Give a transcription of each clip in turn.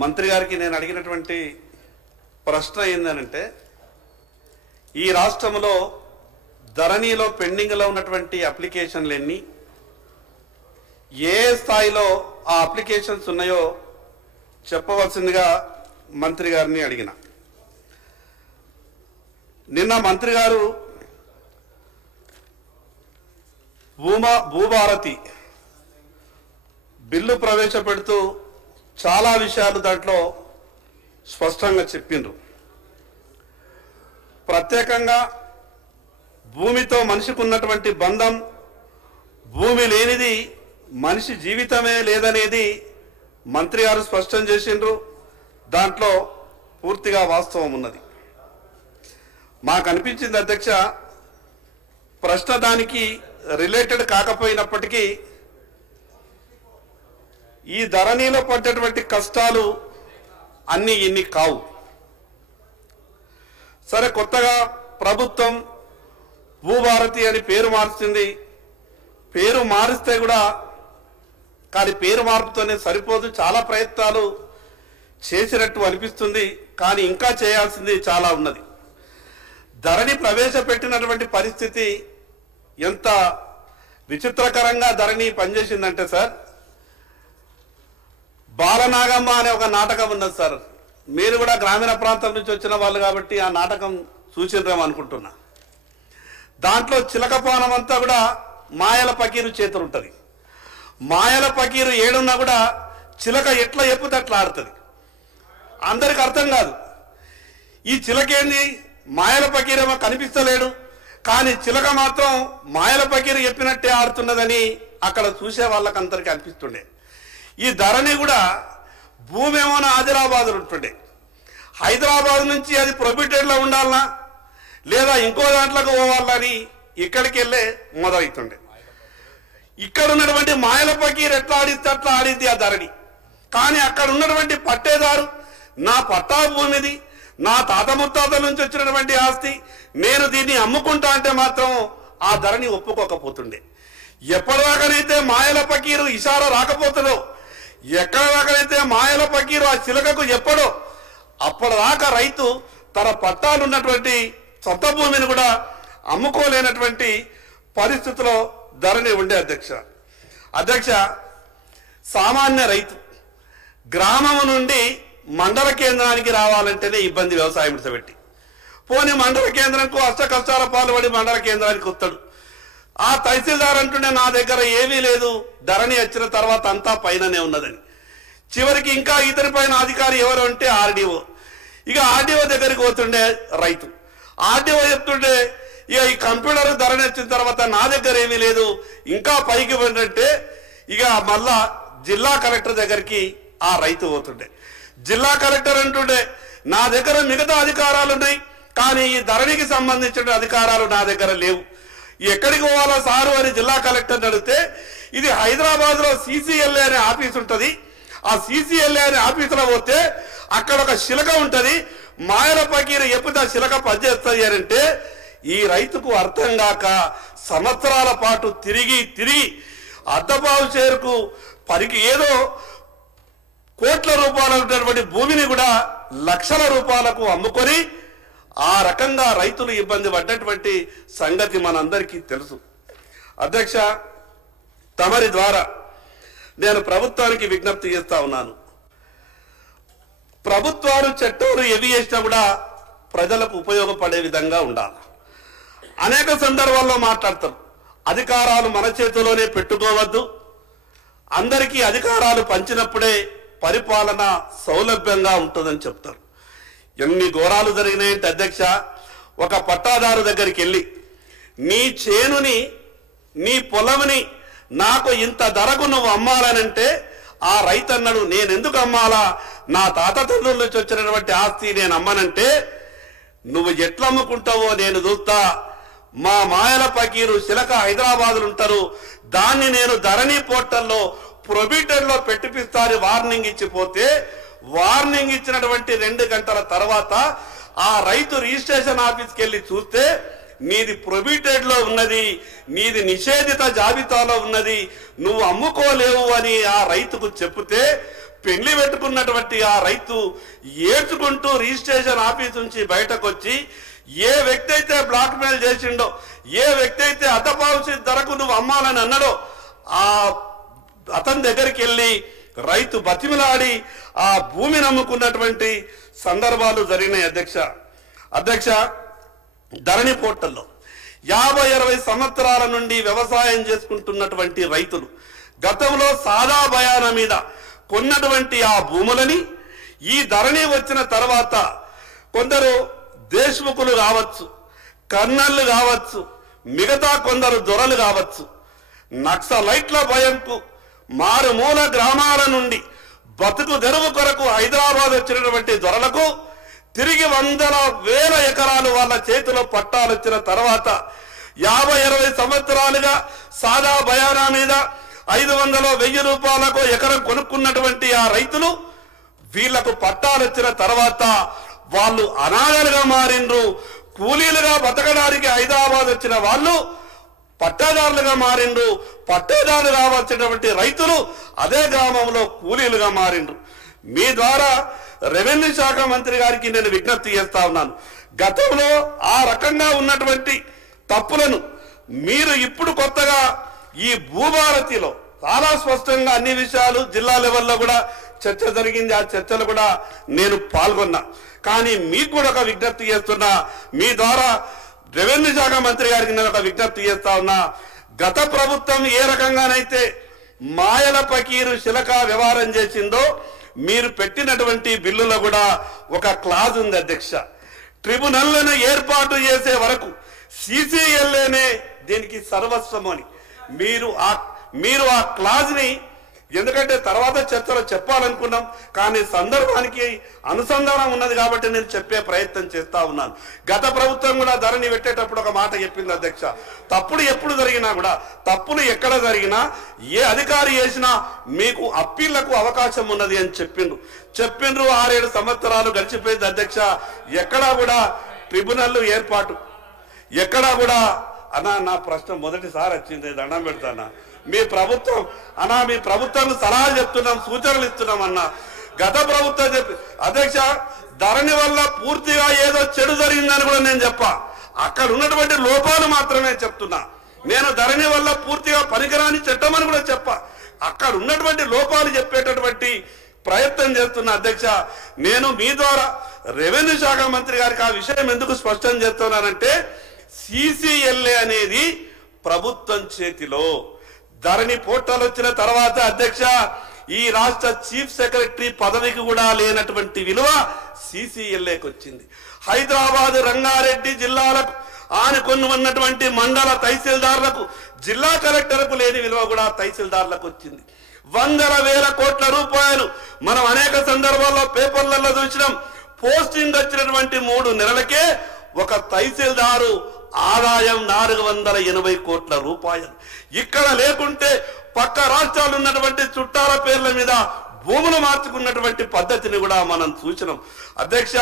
మంత్రి గారికి నేను అడిగినటువంటి ప్రశ్న ఏంటంటే, ఈ రాష్ట్రంలో ధరణిలో పెండింగ్లో ఉన్నటువంటి అప్లికేషన్లు ఎన్ని, ఏ స్థాయిలో ఆ అప్లికేషన్స్ ఉన్నాయో చెప్పవలసిందిగా మంత్రి గారిని అడిగిన. నిన్న మంత్రి గారు భూభారతి బిల్లు ప్రవేశపెడుతూ చాలా విషయాలు దాంట్లో స్పష్టంగా చెప్పిండ్రు. ప్రత్యేకంగా భూమితో మనిషికి ఉన్నటువంటి బంధం, భూమి లేనిది మనిషి జీవితమే లేదనేది మంత్రి గారు స్పష్టం చేసిండ్రు. దాంట్లో పూర్తిగా వాస్తవం ఉన్నది. మాకు అనిపించింది అధ్యక్ష, ప్రశ్న దానికి రిలేటెడ్ కాకపోయినప్పటికీ ఈ ధరణిలో పడ్డటువంటి కష్టాలు అన్నీ ఇన్ని కావు. సరే, కొత్తగా ప్రభుత్వం భూభారతి అని పేరు మార్చింది. పేరు మారిస్తే కూడా కానీ పేరు మార్పుతోనే సరిపోదు. చాలా ప్రయత్నాలు చేసినట్టు అనిపిస్తుంది, కానీ ఇంకా చేయాల్సింది చాలా ఉన్నది. ధరణి ప్రవేశపెట్టినటువంటి పరిస్థితి ఎంత విచిత్రకరంగా ధరణి పనిచేసిందంటే సార్, బాలనాగమ్మ అనే ఒక నాటకం ఉన్నది సార్. మీరు కూడా గ్రామీణ ప్రాంతం నుంచి వచ్చిన వాళ్ళు కాబట్టి ఆ నాటకం చూసిరేమో అనుకుంటున్నా. దాంట్లో చిలకపానం అంతా కూడా మాయల పకీరు చేతులు ఉంటుంది. మాయల పకీరు ఏడున్నా కూడా చిలక ఎట్లా ఎప్పితే అట్లా ఆడుతుంది. అందరికి అర్థం కాదు. ఈ చిలకేంది, మాయల పకీరేమో కనిపిస్తలేడు, కానీ చిలక మాత్రం మాయల పకీరు చెప్పినట్టే ఆడుతున్నదని అక్కడ చూసే వాళ్ళకి అందరికీ అనిపిస్తుండే. ఈ ధరణి కూడా భూమి ఏమో ఆదిలాబాద్ ఉంటుండే, హైదరాబాద్ నుంచి అది ప్రొబిటెడ్లో ఉండాలనా లేదా ఇంకో దాంట్లోకి పోవాలని ఇక్కడికి వెళ్ళే మొదలవుతుండే. ఇక్కడ ఉన్నటువంటి మాయల పకీరు ఎట్లా ఆడిస్తే అట్లా ఆడింది ఆ ధరణి. కానీ అక్కడ ఉన్నటువంటి పట్టేదారు, నా పట్టా భూమిది, నా తాత ముత్తాతల నుంచి వచ్చినటువంటి ఆస్తి, నేను దీన్ని అమ్ముకుంటా అంటే మాత్రం ఆ ధరణి ఒప్పుకోకపోతుండే. ఎప్పటిదాకానైతే మాయల పకీరు ఇషారా రాకపోతుందో, ఎక్కడిదాకానైతే మాయల పకీరు ఆ చిలకకు చెప్పడో, అప్పటిదాకా రైతు తన పట్టాలున్నటువంటి సొంత భూమిని కూడా అమ్ముకోలేనటువంటి పరిస్థితిలో ధరణి ఉండే అధ్యక్ష. సామాన్య రైతు గ్రామం నుండి మండల కేంద్రానికి రావాలంటేనే ఇబ్బంది. వ్యవసాయం పెట్టి పోనీ మండల కేంద్రంకు అష్ట కష్టాల పాల్పడి మండల కేంద్రానికి వస్తాడు. ఆ తహసీల్దార్ అంటుండే నా దగ్గర ఏమీ లేదు, ధరణి వచ్చిన తర్వాత అంతా పైననే ఉన్నదని. చివరికి ఇంకా ఇతని పైన అధికారి ఎవరు అంటే ఆర్డీఓ. ఇక ఆర్డీఓ దగ్గరికి పోతుండే రైతు. ఆర్డీఓ చెప్తుండే ఇక ఈ కంప్యూటర్ ధరణి వచ్చిన తర్వాత నా దగ్గర ఏమీ లేదు, ఇంకా పైకి పోయిందంటే ఇక మళ్ళా జిల్లా కలెక్టర్ దగ్గరికి ఆ రైతు పోతుండే. జిల్లా కలెక్టర్ అంటుండే నా దగ్గర మిగతా అధికారాలు ఉన్నాయి, కానీ ఈ ధరణికి సంబంధించిన అధికారాలు నా దగ్గర లేవు, ఎక్కడికి పోవాలా సారు అని జిల్లా కలెక్టర్ అడిగితే, ఇది హైదరాబాద్లో CCLA అనే ఆఫీస్ ఉంటుంది, ఆ CCLA అనే ఆఫీసులో పోతే అక్కడ ఒక శిలక ఉంటుంది, మాయల పకీరు ఎప్పుడు ఆ శిలక పనిచేస్తుంది అని అంటే ఈ రైతుకు అర్థం కాక సంవత్సరాల పాటు తిరిగి అద్దపావు చేరుకు పరికి ఏదో కోట్ల రూపాయలు ఉన్నటువంటి భూమిని కూడా లక్షల రూపాయలకు అమ్ముకొని ఆ రకంగా రైతులు ఇబ్బంది పడ్డటువంటి సంగతి మనందరికీ తెలుసు. అధ్యక్ష, తమరి ద్వారా నేను ప్రభుత్వానికి విజ్ఞప్తి చేస్తా ఉన్నాను. ప్రభుత్వాలు చట్టాలు ఏవి చేసినా కూడా ప్రజలకు ఉపయోగపడే విధంగా ఉండాలి. అనేక సందర్భాల్లో మాట్లాడతారు, అధికారాలు మన చేతిలోనే పెట్టుకోవద్దు, అందరికీ అధికారాలు పంచినప్పుడే పరిపాలన సౌలభ్యంగా ఉంటుందని చెప్తారు. ఎన్ని ఘోరాలు జరిగినాయంటే అధ్యక్ష, ఒక పట్టాదారు దగ్గరికి వెళ్ళి నీ చేనుని, నీ పొలంని నాకు ఇంత ధరకు నువ్వు అమ్మాలనంటే ఆ రైతన్నడు నేను ఎందుకు అమ్మాలా, నా తాత తండ్రుల నుంచి వచ్చినటువంటి ఆస్తి నేను అమ్మనంటే నువ్వు ఎట్లా అమ్ముకుంటావో నేను చూస్తా, మా మాయల పకీరు శిలక హైదరాబాద్లో ఉంటారు, దాన్ని నేను ధరణి పోర్టల్లో ప్రొబిటర్లో పెట్టిపిస్తాను వార్నింగ్ ఇచ్చిపోతే, వార్నింగ్ ఇచ్చినటువంటి 2 గంటల తర్వాత ఆ రైతు రిజిస్ట్రేషన్ ఆఫీస్కి వెళ్ళి చూస్తే నీది ప్రొబిటెడ్లో ఉన్నది, నీది నిషేధిత జాబితాలో ఉన్నది, నువ్వు అమ్ముకోలేవు అని ఆ రైతుకు చెప్తే పెళ్లి పెట్టుకున్నటువంటి ఆ రైతు ఏడ్చుకుంటూ రిజిస్ట్రేషన్ ఆఫీస్ నుంచి బయటకు వచ్చి ఏ వ్యక్తి అయితే బ్లాక్ మెయిల్ చేసిండో, ఏ వ్యక్తి అయితే అతపావసి ధరకు నువ్వు అమ్మాలని అన్నాడో ఆ అతని దగ్గరికి వెళ్ళి రైతు బతిమిలాడి ఆ భూమి నమ్ముకున్నటువంటి సందర్భాలు జరిగినాయి. అధ్యక్ష ధరణి పోర్టల్లో 50-60 సంవత్సరాల నుండి వ్యవసాయం చేసుకుంటున్నటువంటి రైతులు గతంలో సాదా బయాన మీద కొన్నటువంటి ఆ భూములని ఈ ధరణి వచ్చిన తర్వాత కొందరు దేశ్ముఖులు కావచ్చు, కర్నళ్ళు కావచ్చు, మిగతా కొందరు దొరలు కావచ్చు, నక్సలైట్ల భయంకు మారుమూల గ్రామాల నుండి బతుకు తెరువు కొరకు హైదరాబాద్ వచ్చినటువంటి దొరలకు తిరిగి 100,000 ఎకరాలు వాళ్ళ చేతిలో పట్టాలు వచ్చిన తర్వాత 50-60 సంవత్సరాలుగా సాదా బయానా మీద 500-1000 రూపాయలకు ఎకరం కొనుక్కున్నటువంటి ఆ రైతులు వీళ్లకు పట్టాలు వచ్చిన తర్వాత వాళ్ళు అనాథలుగా మారిండ్రు. కూలీలుగా బతకడానికి హైదరాబాద్ వచ్చిన వాళ్ళు పట్టాదారులుగా మారిండ్రు. పట్టాదారులు కావాల్సినటువంటి రైతులు అదే గ్రామంలో కూలీలుగా మారిండ్రు. మీ ద్వారా రెవెన్యూ శాఖ మంత్రి గారికి నేను విజ్ఞప్తి చేస్తా ఉన్నాను. గతంలో ఆ రకంగా ఉన్నటువంటి తప్పులను మీరు ఇప్పుడు కొత్తగా ఈ భూభారతిలో చాలా స్పష్టంగా అన్ని విషయాలు జిల్లా లెవెల్లో కూడా చర్చ జరిగింది. ఆ చర్చలు కూడా నేను పాల్గొన్నా. కానీ మీకు కూడా ఒక విజ్ఞప్తి చేస్తున్నా, మీ ద్వారా రెవెన్యూ శాఖ మంత్రి గారికి నేను ఒక విజ్ఞప్తి చేస్తా ఉన్నా. గత ప్రభుత్వం ఏ రకంగానైతే మాయల పకీరు శిలక వ్యవహారం చేసిందో మీరు పెట్టినటువంటి బిల్లులో కూడా ఒక క్లాజ్ ఉంది అధ్యక్ష. ట్రిబ్యునల్లను ఏర్పాటు చేసే వరకు CCLAనే దీనికి సర్వస్వం అని మీరు ఆ క్లాజ్ని, ఎందుకంటే తర్వాత చర్చలో చెప్పాలనుకున్నాం కానీ సందర్భానికి అనుసంధానం ఉన్నది కాబట్టి నేను చెప్పే ప్రయత్నం చేస్తా ఉన్నాను. గత ప్రభుత్వం కూడా ధరణి పెట్టేటప్పుడు ఒక మాట చెప్పింది అధ్యక్ష, తప్పుడు ఎప్పుడు జరిగినా కూడా, తప్పులు ఎక్కడ జరిగినా ఏ అధికారి చేసినా మీకు అప్పీళ్లకు అవకాశం ఉన్నది అని చెప్పిండ్రు. 6-7 సంవత్సరాలు గడిచిపోయింది అధ్యక్ష. ఎక్కడా కూడా ట్రిబ్యునల్ ఏర్పాటు, ఎక్కడా కూడా నా ప్రశ్న మొదటిసారి వచ్చింది, దండం పెడతానా. మీ ప్రభుత్వం సలహాలు చెప్తున్నాం, సూచనలు ఇస్తున్నాం అన్న. గత ప్రభుత్వం చెప్పి అధ్యక్ష ధరణి వల్ల పూర్తిగా ఏదో చెడు జరిగిందని కూడా నేను చెప్పా. అక్కడ ఉన్నటువంటి లోపాలు మాత్రమే చెప్తున్నా. నేను ధరణి వల్ల పూర్తిగా పనికిరాని చట్టం అని కూడా చెప్పా. అక్కడ ఉన్నటువంటి లోపాలు చెప్పేటటువంటి ప్రయత్నం చేస్తున్నా అధ్యక్ష. నేను మీ ద్వారా రెవెన్యూ శాఖ మంత్రి గారికి ఆ విషయం ఎందుకు స్పష్టం చేస్తున్నానంటే, CCLA అనేది ప్రభుత్వం చేతిలో. ధరణి పోర్టల్ వచ్చిన తర్వాత అధ్యక్ష ఈ రాష్ట్ర చీఫ్ సెక్రటరీ పదవికి కూడా లేనటువంటి విలువ CCLAకి వచ్చింది. హైదరాబాద్, రంగారెడ్డి జిల్లాలకు ఆనుకొని ఉన్నటువంటి మండల తహసీల్దార్లకు, జిల్లా కలెక్టర్కు లేని విలువ కూడా తహసీల్దార్లకు వచ్చింది. 100,000 కోట్ల రూపాయలు మనం అనేక సందర్భాల్లో పేపర్లలో చూసినాం. పోస్టింగ్ వచ్చినటువంటి 3 నెలలకే ఒక తహసీల్దారు ఆదాయం 480 కోట్ల రూపాయలు. ఇక్కడ లేకుంటే పక్క రాష్ట్రాలు ఉన్నటువంటి చుట్టాల పేర్ల మీద భూములు మార్చుకున్నటువంటి పద్ధతిని కూడా మనం చూసినాం అధ్యక్ష.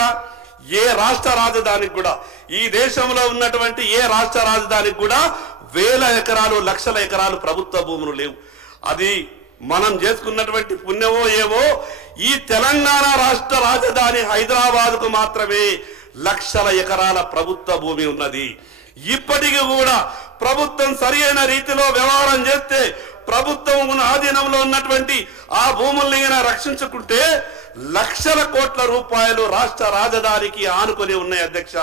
ఏ రాష్ట్ర రాజధానికి కూడా, ఈ దేశంలో ఉన్నటువంటి ఏ రాష్ట్ర రాజధానికి కూడా 1000 ఎకరాలు, లక్షల ఎకరాలు ప్రభుత్వ భూములు లేవు. అది మనం చేసుకున్నటువంటి పుణ్యమో ఏవో, ఈ తెలంగాణ రాష్ట్ర రాజధాని హైదరాబాద్కు మాత్రమే లక్షల ఎకరాల ప్రభుత్వ భూమి ఉన్నది. ఇప్పటికీ కూడా ప్రభుత్వం సరైన రీతిలో వ్యవహారం చేస్తే, ప్రభుత్వం ఆధీనంలో ఉన్నటువంటి ఆ భూముల్ని రక్షించుకుంటే లక్షల కోట్ల రూపాయలు రాష్ట్ర రాజధానికి ఆనుకొని ఉన్నాయి అధ్యక్ష.